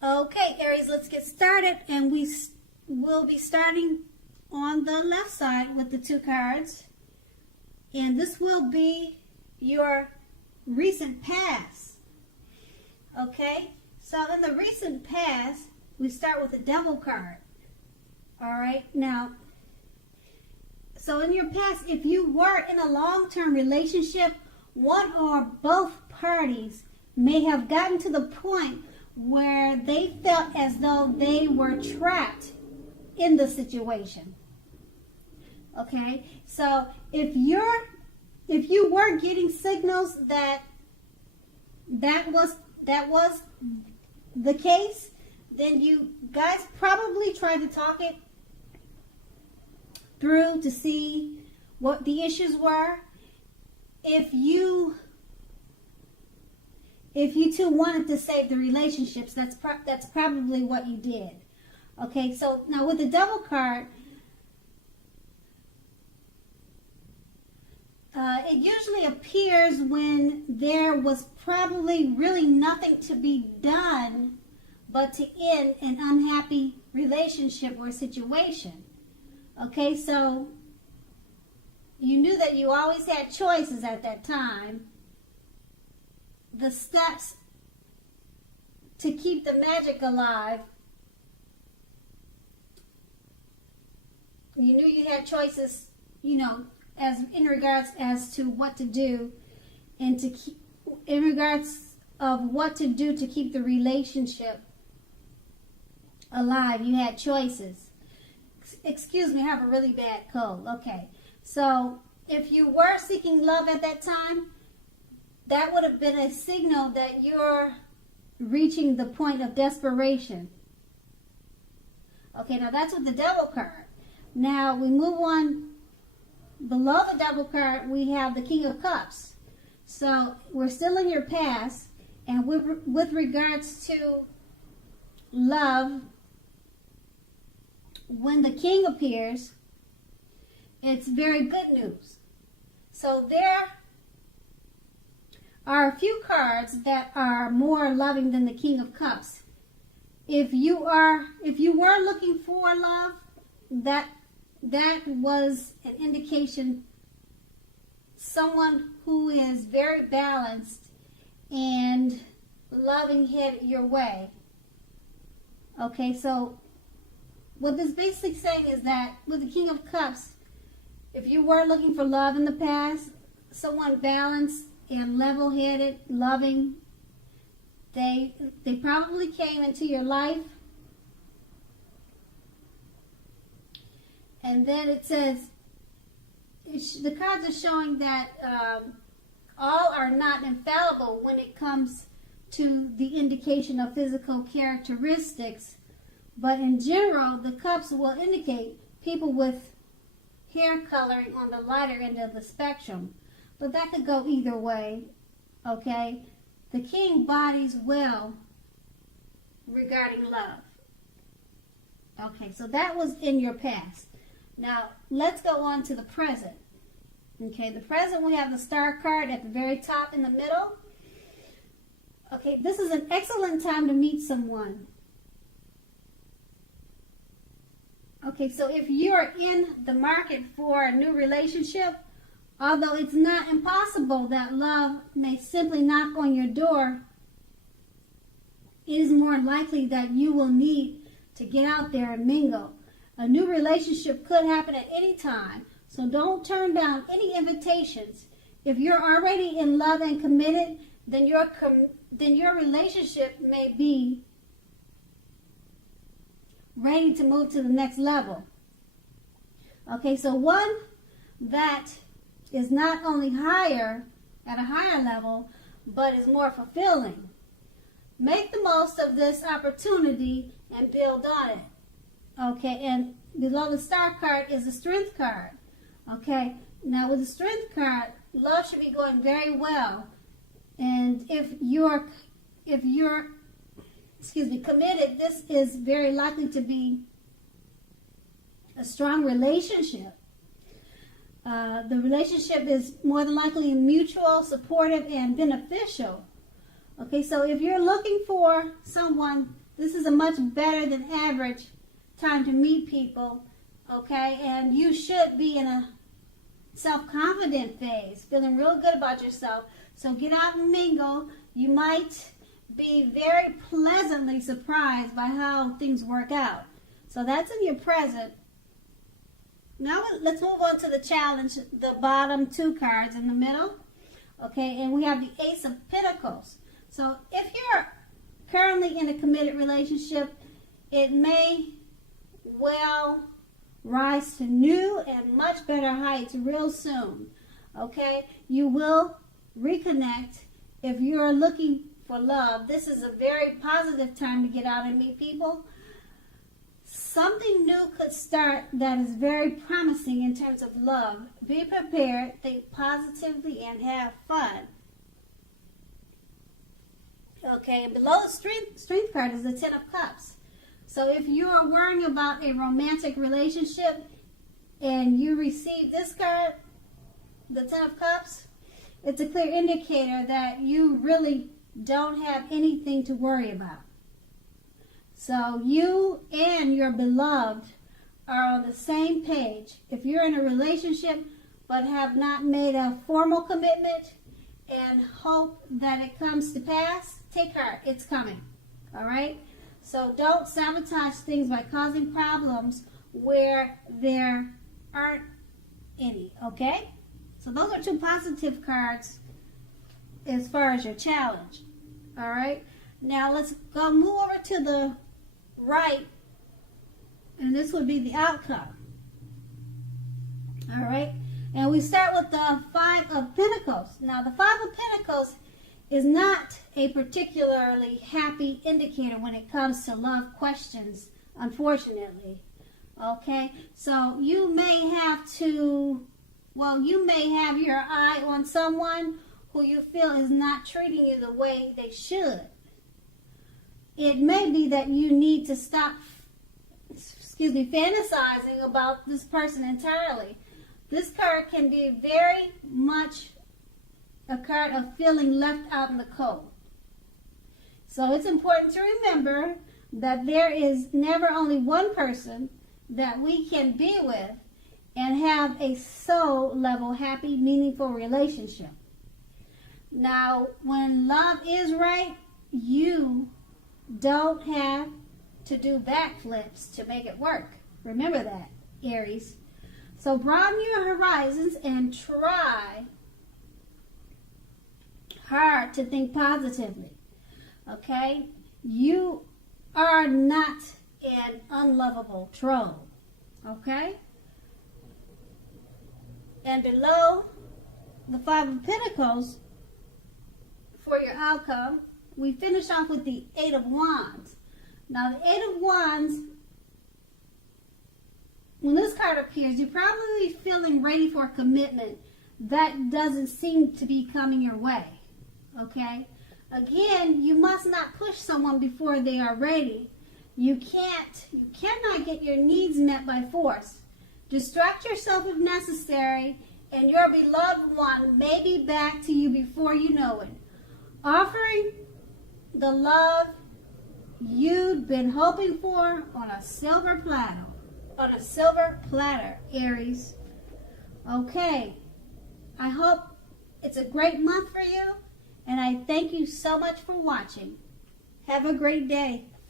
Okay, Aries, let's get started, and we will be starting on the left side with the two cards, and this will be your recent past. Okay, so in the recent past, we start with the Devil card. All right, now, so in your past, if you were in a long-term relationship, one or both parties may have gotten to the point where they felt as though they were trapped in the situation. Okay, so if you were getting signals that was the case, then you guys probably tried to talk it through to see what the issues were. If you two wanted to save the relationships, that's probably what you did. Okay, so now with the Devil card, it usually appears when there was probably really nothing to be done but to end an unhappy relationship or situation. Okay, so you knew that you always had choices at that time. The steps to keep the magic alive, you knew you had choices, as in regards as to what to do, and to keep, in regards of what to do to keep the relationship alive. You had choices. Excuse me, I have a really bad cold. Okay, so if you were seeking love at that time, that would have been a signal that you're reaching the point of desperation. Okay, now that's with the Devil card. Now we move on. Below the Devil card, we have the King of Cups. So we're still in your past, and with regards to love, when the King appears, it's very good news. So there are a few cards that are more loving than the King of Cups. If you were looking for love, that was an indication someone who is very balanced and loving headed your way. Okay, so what this basically saying is that with the King of Cups, if you were looking for love in the past, someone balanced and level-headed, loving, they probably came into your life. And then it says, the cards are showing that all are not infallible when it comes to the indication of physical characteristics. But in general, the cups will indicate people with hair coloring on the lighter end of the spectrum. But that could go either way, okay? The King bodies well regarding love. Okay, so that was in your past. Now, let's go on to the present. Okay, the present, we have the Star card at the very top in the middle. Okay, this is an excellent time to meet someone. Okay, so if you're in the market for a new relationship, although it's not impossible that love may simply knock on your door, it is more likely that you will need to get out there and mingle. A new relationship could happen at any time, so don't turn down any invitations. If you're already in love and committed, then your relationship may be ready to move to the next level. Okay, so one that is not only higher, at a higher level, but is more fulfilling. Make the most of this opportunity and build on it. Okay, and below the Star card is the Strength card. Okay, now with the Strength card, love should be going very well. And if you're committed, this is very likely to be a strong relationship. The relationship is more than likely mutual, supportive, and beneficial. Okay, so if you're looking for someone This is a much better than average time to meet people, okay? And you should be in a self-confident phase, feeling real good about yourself. So get out and mingle. You might be very pleasantly surprised by how things work out. So that's in your present. Now let's move on to the challenge, the bottom two cards in the middle. Okay, and we have the Ace of Pentacles. So if you're currently in a committed relationship, it may well rise to new and much better heights real soon. Okay, you will reconnect if you're looking for love. This is a very positive time to get out and meet people. Something new could start that is very promising in terms of love. Be prepared, think positively, and have fun. Okay, and below the strength card is the Ten of Cups. So if you are worrying about a romantic relationship and you receive this card, the Ten of Cups, it's a clear indicator that you really don't have anything to worry about. So you and your beloved are on the same page. If you're in a relationship but have not made a formal commitment and hope that it comes to pass, take heart, it's coming. All right? So don't sabotage things by causing problems where there aren't any, okay? So those are two positive cards as far as your challenge. All right? Now let's go move over to the right, and this would be the outcome. All right? And we start with the Five of Pentacles. Now the Five of Pentacles is not a particularly happy indicator when it comes to love questions, unfortunately. Okay? So you may have to, you may have your eye on someone who you feel is not treating you the way they should. It may be that you need to stop, fantasizing about this person entirely. This card can be very much a card of feeling left out in the cold. So it's important to remember that there is never only one person that we can be with and have a soul level, happy, meaningful relationship. Now, when love is right, you don't have to do backflips to make it work. Remember that, Aries. So broaden your horizons and try hard to think positively. Okay? You are not an unlovable troll. Okay? And below the Five of Pentacles, for your outcome, we finish off with the Eight of Wands. Now, the Eight of Wands, when this card appears, you're probably feeling ready for a commitment that doesn't seem to be coming your way. Okay? Again, you must not push someone before they are ready. You cannot get your needs met by force. Distract yourself if necessary, and your beloved one may be back to you before you know it. Offering the love you'd been hoping for on a silver platter. Aries. Okay. I hope it's a great month for you, and I thank you so much for watching. Have a great day.